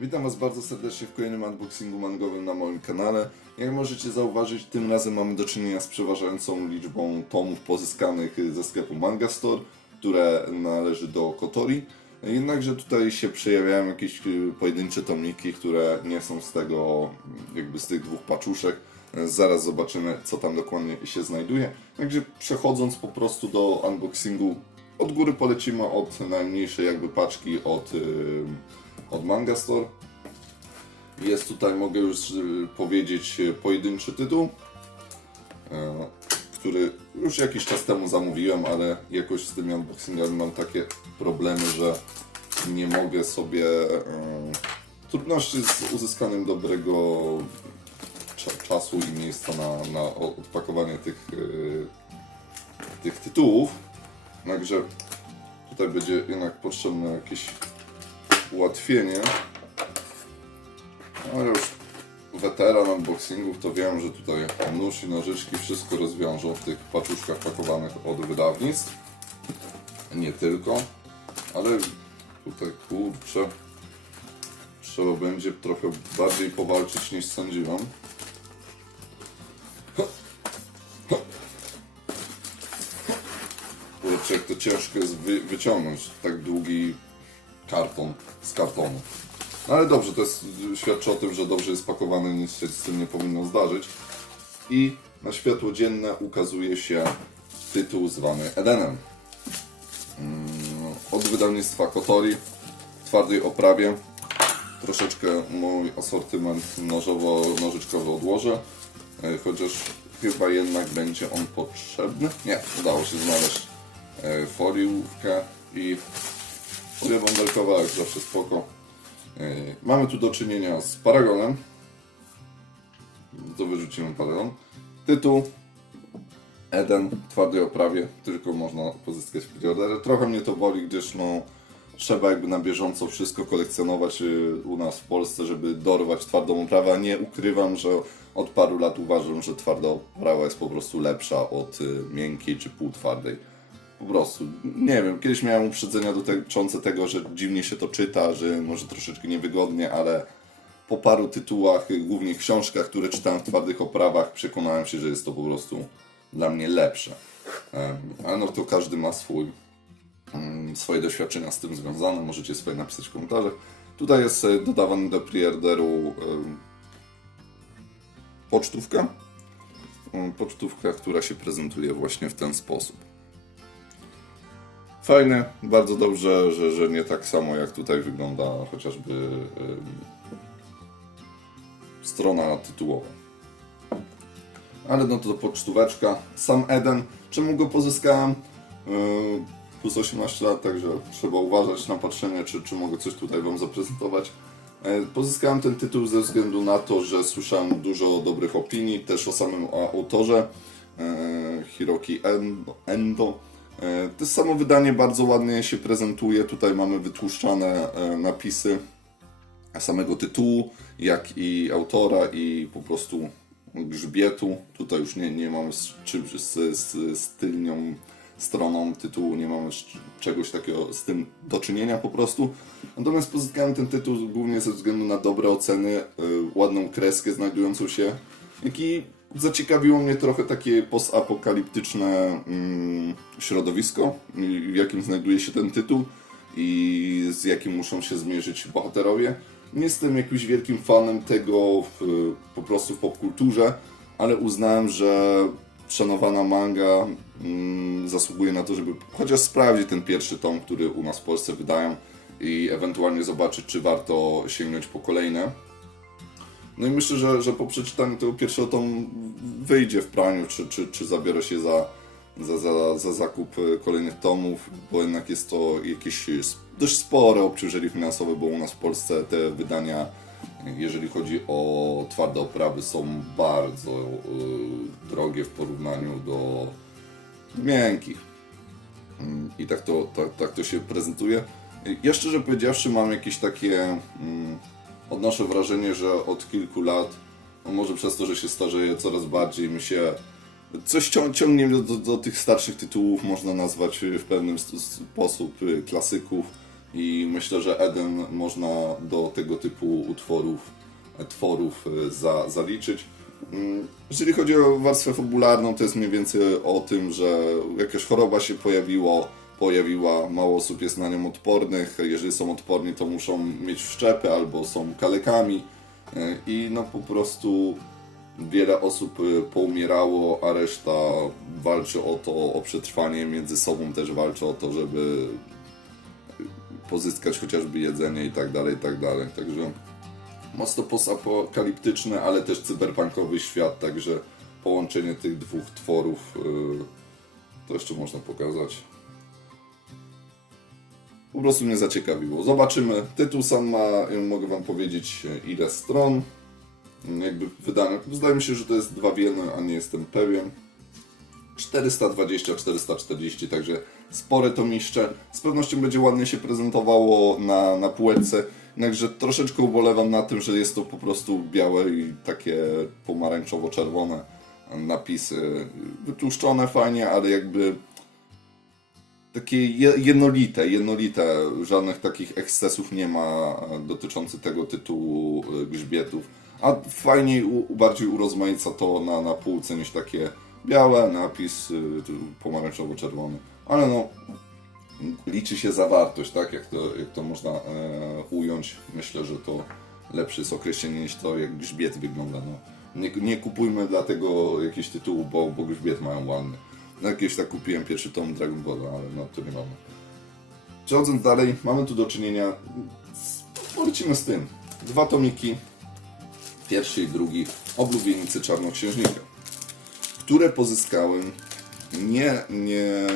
Witam Was bardzo serdecznie w kolejnym unboxingu mangowym na moim kanale. Jak możecie zauważyć, tym razem mamy do czynienia z przeważającą liczbą tomów pozyskanych ze sklepu Manga Store, które należy do Kotori. Jednakże tutaj się przejawiają jakieś y, pojedyncze tomniki, które nie są z tego, jakby z tych dwóch paczuszek. Zaraz zobaczymy, co tam dokładnie się znajduje. Także przechodząc po prostu do unboxingu, od góry polecimy od najmniejszej jakby paczki od, y, od Manga Store. Jest tutaj, mogę już y, powiedzieć, y, pojedynczy tytuł, e, który już jakiś czas temu zamówiłem, ale jakoś z tymi unboxingami mam takie problemy, że nie mogę sobie... e, Trudności z uzyskaniem dobrego cza- czasu i miejsca na, na odpakowanie tych, y, tych tytułów. Także tutaj będzie jednak potrzebne jakieś ułatwienie. Ale już weteran unboxingów to wiem, że tutaj nóż i nożyczki wszystko rozwiążą w tych paczuszkach pakowanych od wydawnictw. Nie tylko, ale tutaj kurczę trzeba będzie trochę bardziej powalczyć niż sądziłem. Kurczę, jak to ciężko jest wy, wyciągnąć tak długi karton z kartonu. No ale dobrze, to jest, świadczy o tym, że dobrze jest pakowany, nic się z tym nie powinno zdarzyć. I na światło dzienne ukazuje się tytuł zwany Edenem. Mm, Od wydawnictwa Kotori w twardej oprawie. Troszeczkę mój asortyment nożowo-nożyczkowy odłożę, e, chociaż chyba jednak będzie on potrzebny. Nie, udało się znaleźć e, foliówkę i folia bąbelkowa, jak zawsze spoko. E, Mamy tu do czynienia z Paragonem. To wyrzucimy Paragon. Tytuł Eden w twardej oprawie, tylko można pozyskać w preorderze. Trochę mnie to boli, gdyż no, trzeba jakby na bieżąco wszystko kolekcjonować y, u nas w Polsce, żeby dorwać twardą oprawę, nie ukrywam, że od paru lat uważam, że twarda oprawa jest po prostu lepsza od y, miękkiej czy półtwardej. Po prostu, nie wiem, kiedyś miałem uprzedzenia dotyczące tego, że dziwnie się to czyta, że może troszeczkę niewygodnie, ale po paru tytułach, y, głównie książkach, które czytałem w twardych oprawach, przekonałem się, że jest to po prostu dla mnie lepsze. Ale no to każdy ma swój, mm, swoje doświadczenia z tym związane, możecie swoje napisać w komentarzach. Tutaj jest e, dodawany do preorderu pocztówka. Pocztówka, która się prezentuje właśnie w ten sposób. Fajne, bardzo dobrze, że, że nie tak samo jak tutaj wygląda chociażby strona tytułowa. Ale no to pocztóweczka. Sam Eden. Czemu go pozyskałem? Yy, plus 18 lat, także trzeba uważać na patrzenie, czy, czy mogę coś tutaj Wam zaprezentować. Yy, Pozyskałem ten tytuł ze względu na to, że słyszałem dużo dobrych opinii, też o samym autorze yy, Hiroki Endo. Yy, To samo wydanie bardzo ładnie się prezentuje. Tutaj mamy wytłuszczane yy, napisy samego tytułu, jak i autora i po prostu grzbietu. Tutaj już nie, nie mamy z czymś, z, z, z tylnią stroną tytułu, nie mamy czegoś takiego z tym do czynienia po prostu. Natomiast pozyskałem ten tytuł głównie ze względu na dobre oceny, y, ładną kreskę znajdującą się, jak i zaciekawiło mnie trochę takie postapokaliptyczne mm, środowisko, w jakim znajduje się ten tytuł i z jakim muszą się zmierzyć bohaterowie. Nie jestem jakimś wielkim fanem tego w, po prostu w popkulturze, ale uznałem, że szanowana manga mm, zasługuje na to, żeby chociaż sprawdzić ten pierwszy tom, który u nas w Polsce wydają i ewentualnie zobaczyć, czy warto sięgnąć po kolejne. No i myślę, że, że po przeczytaniu tego pierwszego tomu wyjdzie w praniu, czy, czy, czy zabiorę się za, za, za, za zakup e, kolejnych tomów, bo jednak jest to jakieś dość spore obciążenie finansowe, bo u nas w Polsce te wydania, jeżeli chodzi o twarde oprawy, są bardzo e, drogie w porównaniu do miękkich. Mm, I tak to, tak, tak to się prezentuje. Ja szczerze powiedziawszy mam jakieś takie... Mm, odnoszę wrażenie, że od kilku lat, no może przez to, że się starzeję coraz bardziej, mi się coś cią- ciągnie do, do tych starszych tytułów, można nazwać y, w pewnym sposób y, klasyków i myślę, że Eden można do tego typu utworów, tworów e, za, zaliczyć. Mm, Jeżeli chodzi o warstwę fabularną, to jest mniej więcej o tym, że jakaś choroba się pojawiło, pojawiła, mało osób jest na nią odpornych. Jeżeli są odporni, to muszą mieć wszczepy albo są kalekami. E, I no po prostu wiele osób y, poumierało, a reszta walczy o to, o przetrwanie, między sobą też walczy o to, żeby pozyskać chociażby jedzenie i tak dalej, i tak dalej. Także mocno postapokaliptyczny, ale też cyberpunkowy świat, także połączenie tych dwóch tworów y, to jeszcze można pokazać. Po prostu mnie zaciekawiło. Zobaczymy. Tytuł sam ma, mogę Wam powiedzieć, ile stron. Jakby wydane. Zdaje mi się, że to jest dwa w jednym, a nie jestem pewien. 420-440, także spore to miszcze. Z pewnością będzie ładnie się prezentowało na, na półeczce. Jednakże troszeczkę ubolewam na tym, że jest to po prostu białe i takie pomarańczowo-czerwone napisy. Wytłuszczone fajnie, ale jakby takie je- jednolite, jednolite, żadnych takich ekscesów nie ma e, dotyczących tego tytułu e, grzbietów. A fajniej, u, bardziej urozmaica to na, na półce niż takie białe, napis tu pomarańczowo-czerwony. Ale no, liczy się zawartość, tak? Jak to, jak to można e, ująć. Myślę, że to lepsze jest określenie niż to, jak grzbiet wygląda. No. Nie, nie kupujmy dlatego jakiegoś tytułu, bo, bo grzbiet mają ładny. Jakieś tak kupiłem pierwszy tom Dragon Balla, ale no to nie mamy. Przechodząc dalej, mamy tu do czynienia z... Z tym. Dwa tomiki, pierwszy i drugi, oblubienicy Czarnoksiężnika, które pozyskałem nie, nie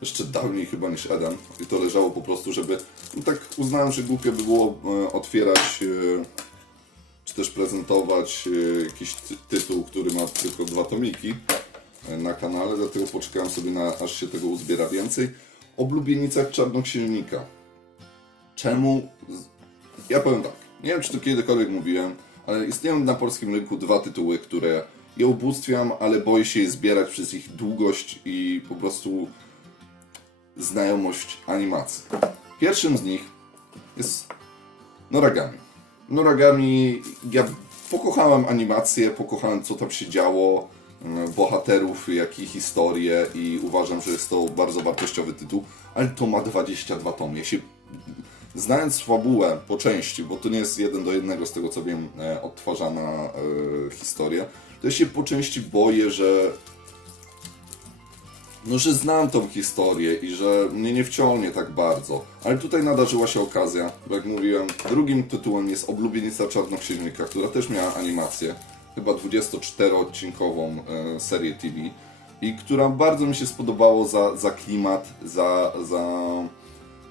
jeszcze dawniej chyba niż Eden i to leżało po prostu, żeby no tak uznałem, że głupio by było e, otwierać e, czy też prezentować e, jakiś ty tytuł, który ma tylko dwa tomiki na kanale, dlatego poczekałem sobie na aż się tego uzbiera więcej. Oblubienicach Czarnoksiężnika. Czemu? Ja powiem tak, nie wiem czy to kiedykolwiek mówiłem, ale istnieją na polskim rynku dwa tytuły, które je ubóstwiam, ale boję się je zbierać przez ich długość i po prostu znajomość animacji. Pierwszym z nich jest Noragami. Noragami, ja pokochałem animację, pokochałem co tam się działo, bohaterów, jak i historię i uważam, że jest to bardzo wartościowy tytuł, ale to ma 22 tomy. Się, znając fabułę po części, bo to nie jest jeden do jednego z tego co wiem e, odtwarzana e, historia, to ja się po części boję, że no, że znam tą historię i że mnie nie wciągnie tak bardzo. Ale tutaj nadarzyła się okazja, bo jak mówiłem, drugim tytułem jest Oblubienica Czarnoksiężnika, która też miała animację, chyba 24-odcinkową e, serię TV i która bardzo mi się spodobało za, za klimat, za, za,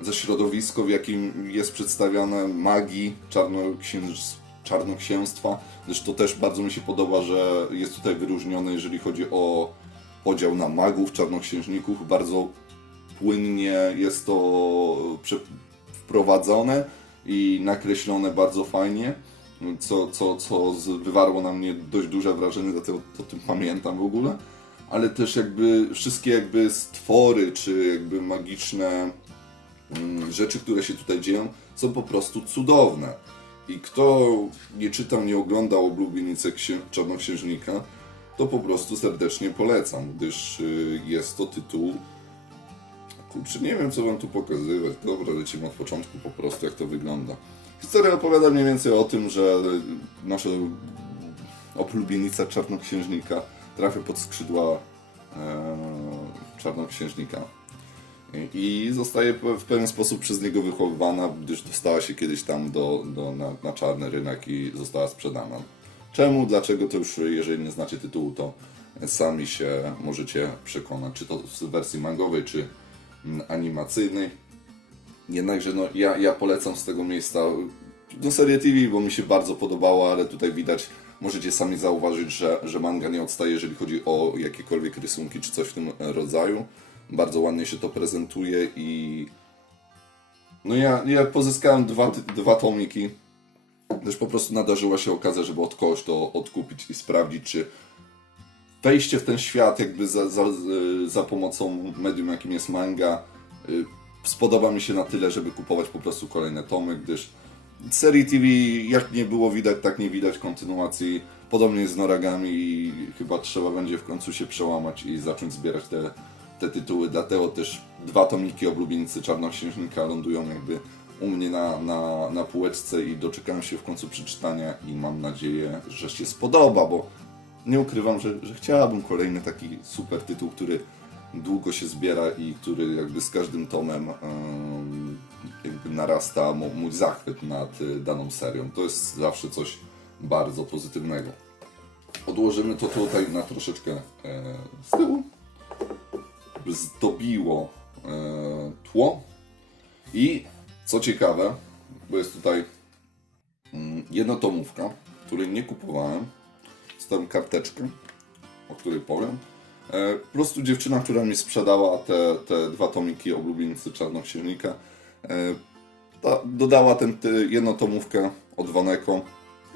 za środowisko, w jakim jest przedstawiane magii czarnoksięstwa. Zresztą też bardzo mi się podoba, że jest tutaj wyróżnione, jeżeli chodzi o podział na magów, czarnoksiężników. Bardzo płynnie jest to prze- wprowadzone i nakreślone bardzo fajnie, co, co, co wywarło na mnie dość duże wrażenie, dlatego o tym pamiętam w ogóle. Ale też jakby wszystkie jakby stwory, czy jakby magiczne mm, rzeczy, które się tutaj dzieją, są po prostu cudowne. I kto nie czytał, nie oglądał oblubienicy księ- Czarnoksiężnika, to po prostu serdecznie polecam, gdyż y, jest to tytuł. Kurczę, nie wiem co wam tu pokazywać. Dobra, lecimy od początku po prostu, jak to wygląda. Historia opowiada mniej więcej o tym, że nasza oblubienica czarnoksiężnika trafia pod skrzydła e, czarnoksiężnika i zostaje w pewien sposób przez niego wychowywana, gdyż dostała się kiedyś tam do, do, na, na czarny rynek i została sprzedana. Czemu, dlaczego, to już jeżeli nie znacie tytułu, to sami się możecie przekonać, czy to w wersji mangowej, czy mm, animacyjnej. Jednakże no, ja, ja polecam z tego miejsca no, serię TV, bo mi się bardzo podobała, ale tutaj widać, możecie sami zauważyć, że, że manga nie odstaje, jeżeli chodzi o jakiekolwiek rysunki czy coś w tym rodzaju. Bardzo ładnie się to prezentuje i no ja, ja pozyskałem dwa, dwa tomiki, też po prostu nadarzyła się okazja, żeby od kogoś to odkupić i sprawdzić, czy wejście w ten świat jakby za, za, za pomocą medium, jakim jest manga, y, spodoba mi się na tyle, żeby kupować po prostu kolejne tomy, gdyż serii TV jak nie było widać, tak nie widać kontynuacji. Podobnie jest z Noragami i chyba trzeba będzie w końcu się przełamać i zacząć zbierać te, te tytuły. Dlatego też dwa tomiki oblubieńcy Czarnoksiężnika lądują jakby u mnie na, na, na półeczce i doczekałem się w końcu przeczytania i mam nadzieję, że się spodoba, bo nie ukrywam, że, że chciałabym kolejny taki super tytuł, który długo się zbiera i który jakby z każdym tomem em, jakby narasta mój zachwyt nad y, daną serią. To jest zawsze coś bardzo pozytywnego. Odłożymy to tutaj na troszeczkę e, z tyłu. Zdobiło e, tło. I co ciekawe, bo jest tutaj mm, jednotomówka, której nie kupowałem. Tam karteczkę, o której powiem. E, po prostu dziewczyna, która mi sprzedała te, te dwa tomiki oblubieńcy Czarnoksiężnika, e, ta, dodała tę jednotomówkę od Waneko,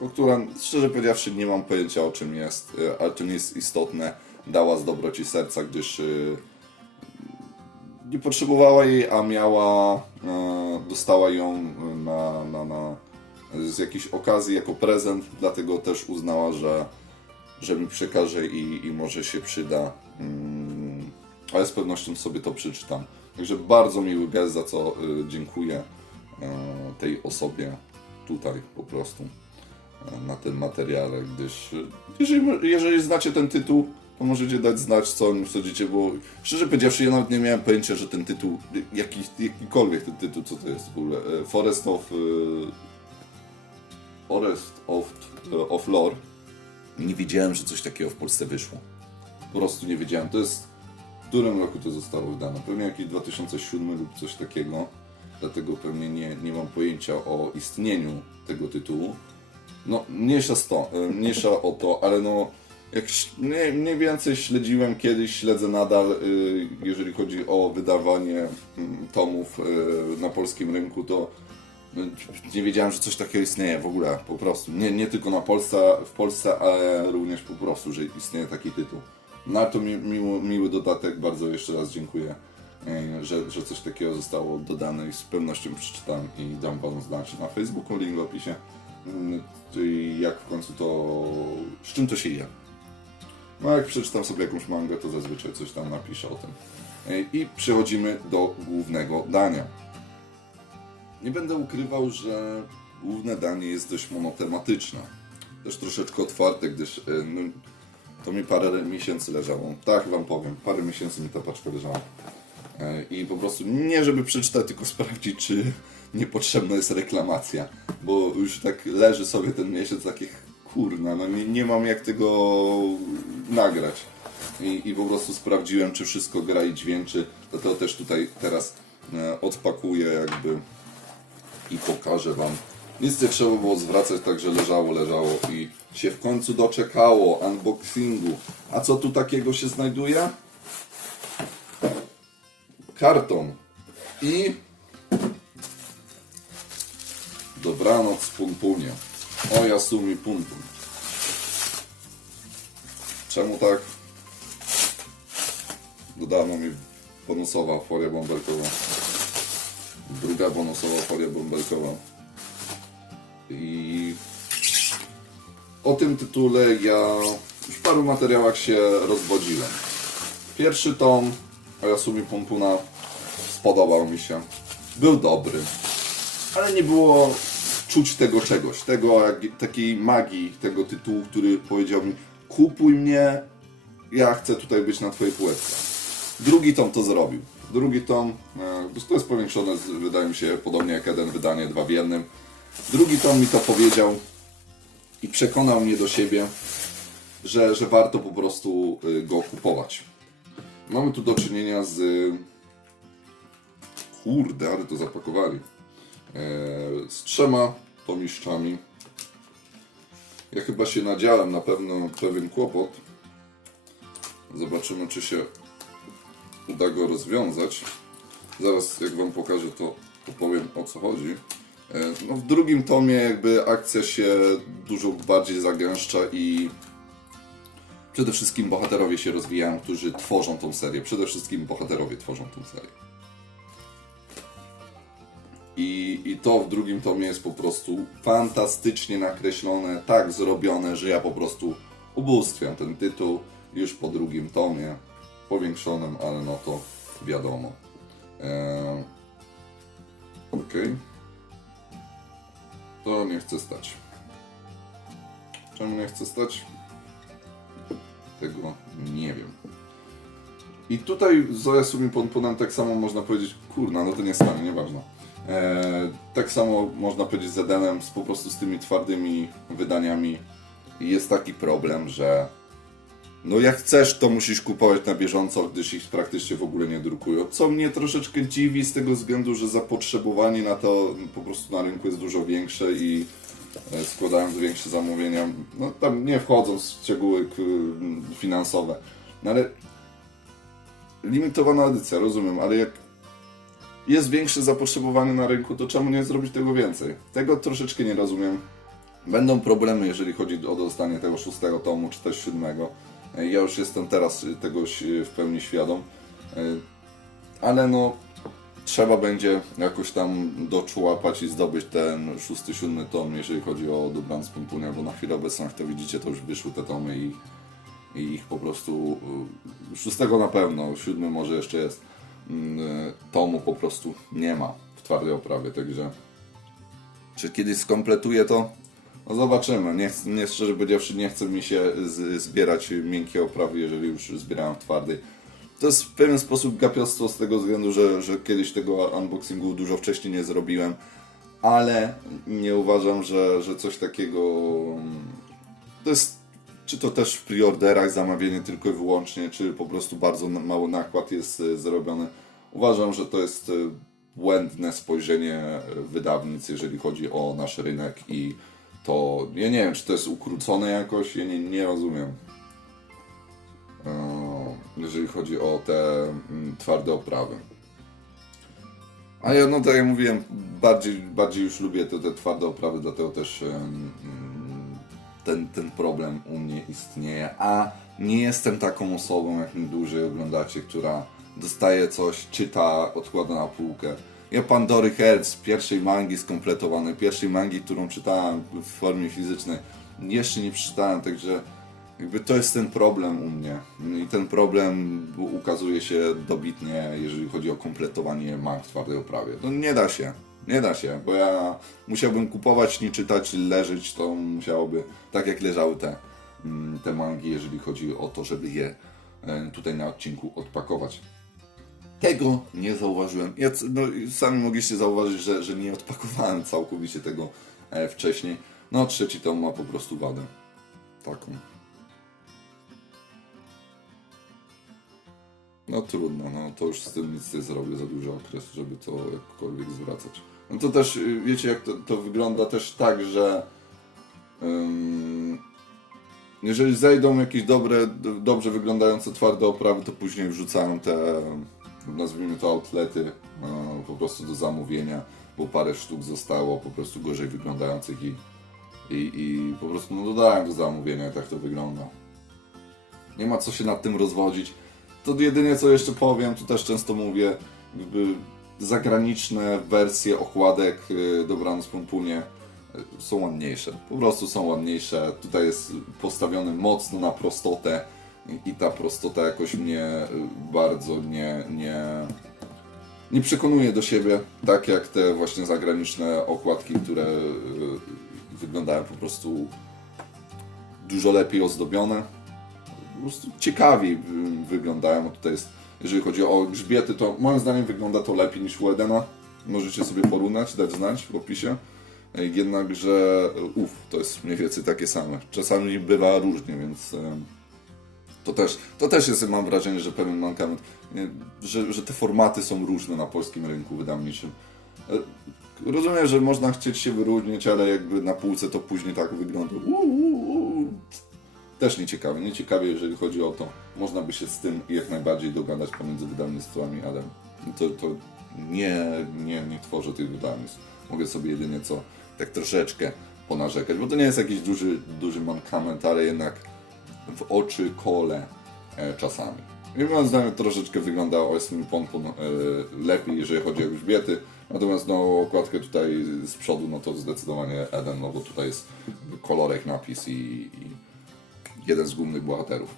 o która szczerze powiedziawszy nie mam pojęcia o czym jest, e, ale to nie jest istotne. Dała z dobroci serca, gdyż e, nie potrzebowała jej, a miała, e, dostała ją na, na, na, z jakiejś okazji jako prezent, dlatego też uznała, że, że mi przekaże i, i może się przyda. Mm, ale z pewnością sobie to przeczytam. Także bardzo miły gest, za co y, dziękuję e, tej osobie tutaj po prostu e, na tym materiale, gdyż jeżeli, jeżeli znacie ten tytuł, to możecie dać znać, co o nim sądzicie, bo szczerze powiedziawszy, ja nawet nie miałem pojęcia, że ten tytuł, jaki, jakikolwiek ten tytuł, co to jest w ogóle, e, Forest of... Forest of, of Lore, nie wiedziałem, że coś takiego w Polsce wyszło. Po prostu nie wiedziałem. To jest... W którym roku to zostało wydane? Pewnie jakiś 2007 lub coś takiego. Dlatego pewnie nie, nie mam pojęcia o istnieniu tego tytułu. No, mniejsza, sto, e, mniejsza o to, ale no, jak mniej, mniej więcej śledziłem kiedyś, śledzę nadal, y, jeżeli chodzi o wydawanie mm, tomów y, na polskim rynku, to nie wiedziałem, że coś takiego istnieje w ogóle, po prostu. Nie, nie tylko na Polsce, w Polsce, ale również po prostu, że istnieje taki tytuł. Na to mi, miło, miły dodatek, bardzo jeszcze raz dziękuję, e, że, że coś takiego zostało dodane i z pewnością przeczytam i dam Wam znać na Facebooku, link w opisie, mm, jak w końcu to, z czym to się je. No jak przeczytam sobie jakąś mangę, to zazwyczaj coś tam napiszę o tym. E, I przechodzimy do głównego dania. Nie będę ukrywał, że główne danie jest dość monotematyczne. Też troszeczkę otwarte, gdyż e, no, to mi parę miesięcy leżało. Tak wam powiem, parę miesięcy mi ta paczka leżała. E, I po prostu nie żeby przeczytać, tylko sprawdzić, czy niepotrzebna jest reklamacja. Bo już tak leży sobie ten miesiąc takich kurna, no nie, nie mam jak tego nagrać. I, I po prostu sprawdziłem, czy wszystko gra i dźwięczy. Dlatego też tutaj teraz e, odpakuję jakby i pokażę Wam. Nic nie trzeba było zwracać, także leżało, leżało i się w końcu doczekało unboxingu. A co tu takiego się znajduje? Karton i dobranoc Punpunie. O Yasumi Punpun. Czemu tak? Dodano mi bonusowa folia bąbelkowa druga bonusowa folia bąbelkowa. I o tym tytule ja w paru materiałach się rozwodziłem. Pierwszy tom Ayasumi Pompuna spodobał mi się. Był dobry. Ale nie było czuć tego czegoś, tego takiej magii tego tytułu, który powiedział mi kupuj mnie, ja chcę tutaj być na twojej półeczce. Drugi tom to zrobił. Drugi tom, e, to jest powiększone, wydaje mi się, podobnie jak jeden wydanie, dwa w jednym. Drugi tom mi to powiedział i przekonał mnie do siebie, że, że warto po prostu y, go kupować. Mamy tu do czynienia z... Kurde, ale to zapakowali. E, z trzema tomiszczami. Ja chyba się nadziałem na pewno pewien kłopot. Zobaczymy, czy się uda go rozwiązać. Zaraz jak Wam pokażę, to opowiem o co chodzi. E, No, w drugim tomie jakby akcja się dużo bardziej zagęszcza i przede wszystkim bohaterowie się rozwijają, którzy tworzą tą serię. Przede wszystkim bohaterowie tworzą tą serię. I, I to w drugim tomie jest po prostu fantastycznie nakreślone, tak zrobione, że ja po prostu ubóstwiam ten tytuł już po drugim tomie, powiększonym, ale no to wiadomo. Eee, Okej. To nie chce stać. Czemu nie chce stać? Tego nie wiem. I tutaj Zoja sobie podam tak samo można powiedzieć, kurna, no to nie stanie, nieważne. Eee, tak samo można powiedzieć z Edenem, z, po prostu z tymi twardymi wydaniami jest taki problem, że no jak chcesz, to musisz kupować na bieżąco, gdyż ich praktycznie w ogóle nie drukują. Co mnie troszeczkę dziwi z tego względu, że zapotrzebowanie na to po prostu na rynku jest dużo większe i e, składając większe zamówienia, no tam nie wchodząc w szczegóły finansowe, no ale limitowana edycja, rozumiem, ale jak jest większe zapotrzebowanie na rynku, to czemu nie zrobić tego więcej? Tego troszeczkę nie rozumiem. Będą problemy, jeżeli chodzi o dostanie tego szóstego tomu, czy też siódmego. Ja już jestem teraz y, tego ś- w pełni świadom. E, Ale no, trzeba będzie jakoś tam doczłapać i zdobyć ten szósty, siódmy tom, jeżeli chodzi o Dobrans Pumpunia, bo na chwilę obecną, jak to widzicie, to już wyszły te tomy i, i ich po prostu, y, szóstego na pewno, siódmy może jeszcze jest, mm, y, tomu po prostu nie ma w twardej oprawie, także czy kiedyś skompletuję to? No zobaczymy. Nie, nie szczerze powiedziawszy, nie chce mi się z, zbierać miękkie oprawy, jeżeli już zbierałem w twardej. To jest w pewien sposób gapiostwo z tego względu, że, że kiedyś tego unboxingu dużo wcześniej nie zrobiłem, ale nie uważam, że, że coś takiego. mm, To jest czy to też w preorderach zamawianie tylko i wyłącznie, czy po prostu bardzo mały nakład jest e, zrobiony. Uważam, że to jest e, błędne spojrzenie e, wydawnic, jeżeli chodzi o nasz rynek i to, ja nie wiem, czy to jest ukrócone jakoś, ja nie, nie rozumiem. E, Jeżeli chodzi o te mm, twarde oprawy. A ja, no tak jak mówiłem, bardziej, bardziej już lubię te, te twarde oprawy, dlatego też mm, ten, ten problem u mnie istnieje. A nie jestem taką osobą, jak mnie dłużej oglądacie, która dostaje coś, czyta, odkłada na półkę. Ja Pandory Hertz, pierwszej mangi skompletowanej, pierwszej mangi, którą czytałem w formie fizycznej, jeszcze nie przeczytałem, także jakby to jest ten problem u mnie. I ten problem ukazuje się dobitnie, jeżeli chodzi o kompletowanie mang w twardej oprawie. No nie da się. Nie da się, bo ja musiałbym kupować, nie czytać, leżeć, to musiałoby, tak jak leżały te, mm, te mangi, jeżeli chodzi o to, żeby je e, tutaj na odcinku odpakować. Tego nie zauważyłem. Ja, no, sami mogliście zauważyć, że, że nie odpakowałem całkowicie tego e, wcześniej. No, trzeci tom ma po prostu wadę. Taką. No trudno, no to już z tym nic nie zrobię za duży okres, żeby to jakkolwiek zwracać. No to też, y, wiecie jak to, to wygląda też tak, że ym, jeżeli zejdą jakieś dobre, dobrze wyglądające twarde oprawy, to później wrzucałem te, nazwijmy to outlety, no, po prostu do zamówienia, bo parę sztuk zostało po prostu gorzej wyglądających i, i, i po prostu no, dodałem do zamówienia, tak to wygląda. Nie ma co się nad tym rozwodzić. To jedynie co jeszcze powiem, to też często mówię, jakby zagraniczne wersje okładek y, Dobranoc Pompunie y, są ładniejsze. Po prostu są ładniejsze. Tutaj jest postawiony mocno na prostotę i, ta prostota jakoś mnie y, bardzo nie, nie, nie przekonuje do siebie, tak jak te właśnie zagraniczne okładki, które y, wyglądają po prostu dużo lepiej ozdobione po prostu ciekawiej y, wyglądają. Tutaj jest, jeżeli chodzi o grzbiety, to moim zdaniem wygląda to lepiej niż u Edena. Możecie sobie porównać, dać znać w opisie. E, Jednakże, uff, to jest mniej więcej takie same. Czasami bywa różnie, więc to też, to też jest, mam wrażenie, że pewien mankament, że, że te formaty są różne na polskim rynku wydawniczym. E, Rozumiem, że można chcieć się wyróżnić, ale jakby na półce to później tak wygląda. Uuu. Też nieciekawie. Nieciekawie, jeżeli chodzi o to. Można by się z tym jak najbardziej dogadać pomiędzy wydawnictwami, ale to, to nie, nie, nie tworzę tych wydawnictw. Mogę sobie jedynie co tak troszeczkę ponarzekać, bo to nie jest jakiś duży, duży mankament, ale jednak w oczy kole e, czasami. I moim zdaniem troszeczkę wygląda OSM Pompon e, lepiej, jeżeli chodzi o grzbiety. Natomiast no okładkę tutaj z przodu, no to zdecydowanie Eden, no bo tutaj jest kolorek, napis i, i jeden z głównych bohaterów.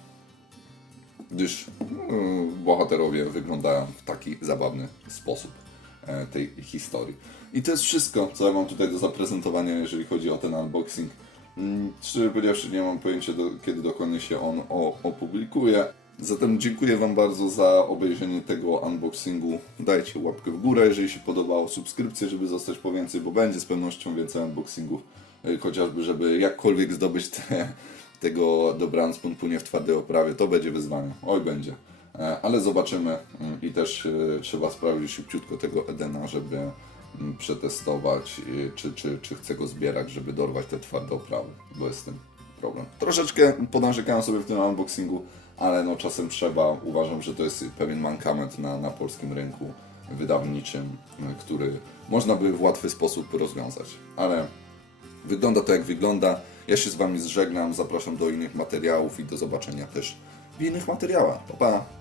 Gdyż mm, bohaterowie wyglądają w taki zabawny sposób e, tej historii. I to jest wszystko, co ja mam tutaj do zaprezentowania, jeżeli chodzi o ten unboxing. Mm, Szczerze powiedziawszy, nie mam pojęcia, do, kiedy dokładnie się on opublikuje. Zatem dziękuję Wam bardzo za obejrzenie tego unboxingu. Dajcie łapkę w górę, jeżeli się podobało, subskrypcję, żeby zostać po więcej, bo będzie z pewnością więcej unboxingów, y, chociażby, żeby jakkolwiek zdobyć te, tego dobranoc płynie w twardej oprawie, to będzie wyzwanie. Oj, będzie. E, Ale zobaczymy mm, i też y, trzeba sprawdzić szybciutko tego Edena, żeby przetestować, y, czy, czy, czy chcę go zbierać, żeby dorwać te twarde oprawy, bo jest z tym problem. Troszeczkę ponarzekałem sobie w tym unboxingu, ale no czasem trzeba. Uważam, że to jest pewien mankament na, na polskim rynku wydawniczym, y, który można by w łatwy sposób rozwiązać. Ale wygląda to jak wygląda. Ja się z Wami zżegnam, zapraszam do innych materiałów i do zobaczenia też w innych materiałach. Pa, pa!